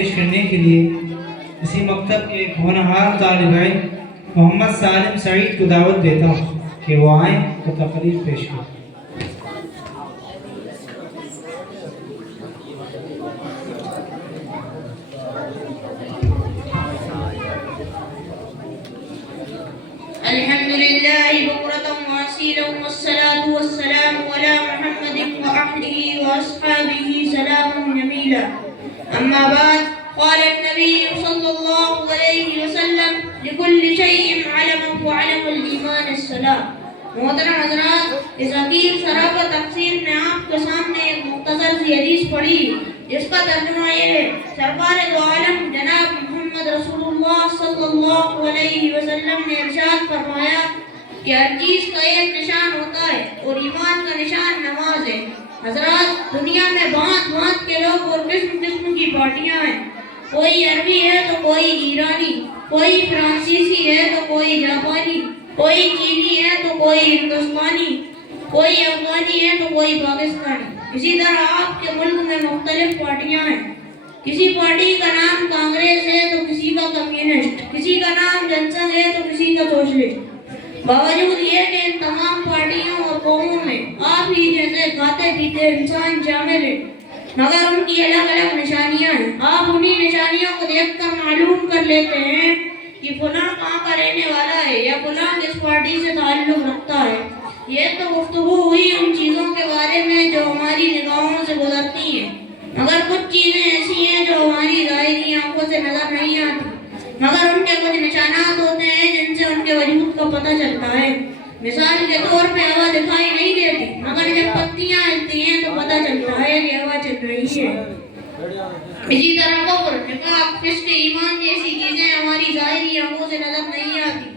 پیش کرنے کے لیے اسی مکتب کے ہونہار طالب علم محمد سالم سعید کو دعوت دیتا ہوں کہ وہ آئیں تو تقریر پیش کریں۔ الحمدللہ بکرۃ واسیلا والصلاة والسلام علی محمد وآلہ واصحابہ سلام جمیلا۔ اما بعد، قال النبی صلی اللہ علیہ وسلم لکل شیء علم وعلم الایمان الصلاۃ۔ محترم حضرات، اس حکیم سراپا تقسیم نے آپ کے سامنے ایک مختصر سی حدیث پڑھی جس کا ترجمہ یہ ہے۔ سرکار دو عالم جناب محمد رسول اللہ صلی اللہ علیہ وسلم نے ارشاد فرمایا کہ ہر چیز کا ایک نشان ہوتا ہے اور ایمان کا نشان نماز ہے۔ حضرات، دنیا میں بھانت بھانت کے لوگ اور قسم قسم کی پارٹیاں ہیں۔ کوئی عربی ہے تو کوئی ایرانی، کوئی فرانسیسی ہے تو کوئی جاپانی، کوئی چینی ہے تو کوئی ہندوستانی، کوئی افغانی ہے تو کوئی پاکستانی۔ اسی طرح آپ کے ملک میں مختلف پارٹیاں ہیں۔ کسی پارٹی کا نام کانگریس ہے تو کسی کا کمیونسٹ، کسی کا نام جنسنگ ہے تو کسی کا سوشلسٹ۔ باوجود یہ کہ ان تمام پارٹیوں اور قوموں میں آپ ہی جیسے کھاتے پیتے انسان شامل ہیں، مگر ان کی الگ الگ نشانیاں ہیں۔ آپ انہی نشانیوں کو دیکھ کر معلوم کر لیتے ہیں کہ فلاں کہاں کا رہنے والا ہے یا فلاں کس پارٹی سے تعلق رکھتا ہے۔ یہ تو گفتگو ہوئی ان چیزوں کے بارے میں جو ہماری نگاہوں سے گزرتی ہیں، مگر کچھ چیزیں ایسی ہیں جو ہماری ظاہری آنکھوں سے نظر نہیں آتی، مگر ان کے کچھ نشانات ہوتے ہیں جن سے ان کے وجود کا پتہ چلتا ہے۔ مثال کے طور پہ ہوا دکھائی نہیں دیتی، مگر جب پتیاں ہلتی ہیں تو پتہ چلتا ہے کہ ہوا چل رہی ہے۔ اسی طرح کفر، نفاق، فسق، ایمان جیسی چیزیں ہماری ظاہری آنکھوں سے نظر نہیں آتی،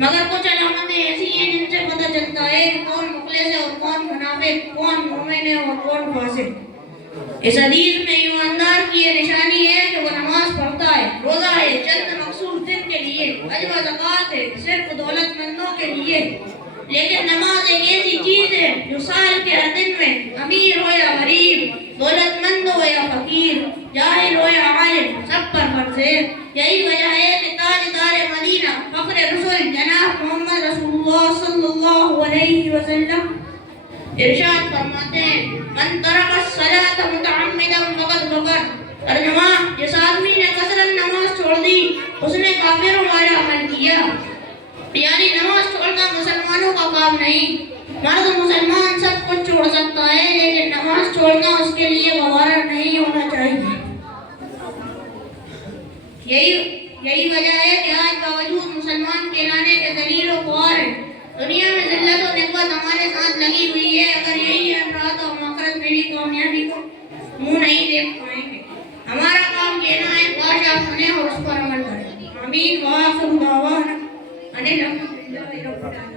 مگر کچھ علامتیں ایسی ہیں جن سے پتہ چلتا ہے کہ کون مخلص ہے اور کون منافق، کون مومن ہے اور کون فاسق۔ اس حدیث میں ایماندار کی یہ نشانی ہے کہ وہ نماز پڑھتا ہے، روزہ ہے چند مخصوص دن کے لیے، حج و زکوٰۃ ہے صرف دولت مندوں کے لیے۔ لیکن نماز ایک ایسی چیز ہے جو سال کے ہر دن میں امیر ہو یا غریب، دولت مند ہو یا فقیر، جاہل ہو یا عالم، سب پر فرض ہے۔ یہی وجہ ہے کہ تاجدار مدینہ، فخر رسول جناب محمد رسول اللہ صلی اللہ علیہ وسلم ارشاد فرماتے ہیں، من ترک الصلاۃ متعمدا فقد کفر۔ ترجمہ، جس آدمی نے کثرت نماز چھوڑ دی اس نے کافروں والا عمل کیا۔ یعنی نماز چھوڑنا مسلمانوں کا کام نہیں۔ مرد مسلمان سب کچھ چھوڑ سکتا ہے لیکن نماز چھوڑنا اس کے لیے گوارا نہیں ہونا چاہیے۔ یہی وجہ ہے کہ آج باوجود مسلمان کہلانے کے ذلیل و خوار ہیں، دنیا میں ذلت و نکبت ہمارے ساتھ لگی ہوئی ہے۔ اگر یہی افراد اور مقصد میری کامیابی کو منہ نہیں دیکھ پائیں گے، ہمارا کام کہنا ہے کاش آپ سنیں اور اس پر عمل کریں۔ آمین۔ وآخر دعوانا ان الحمد للہ رب العالمین۔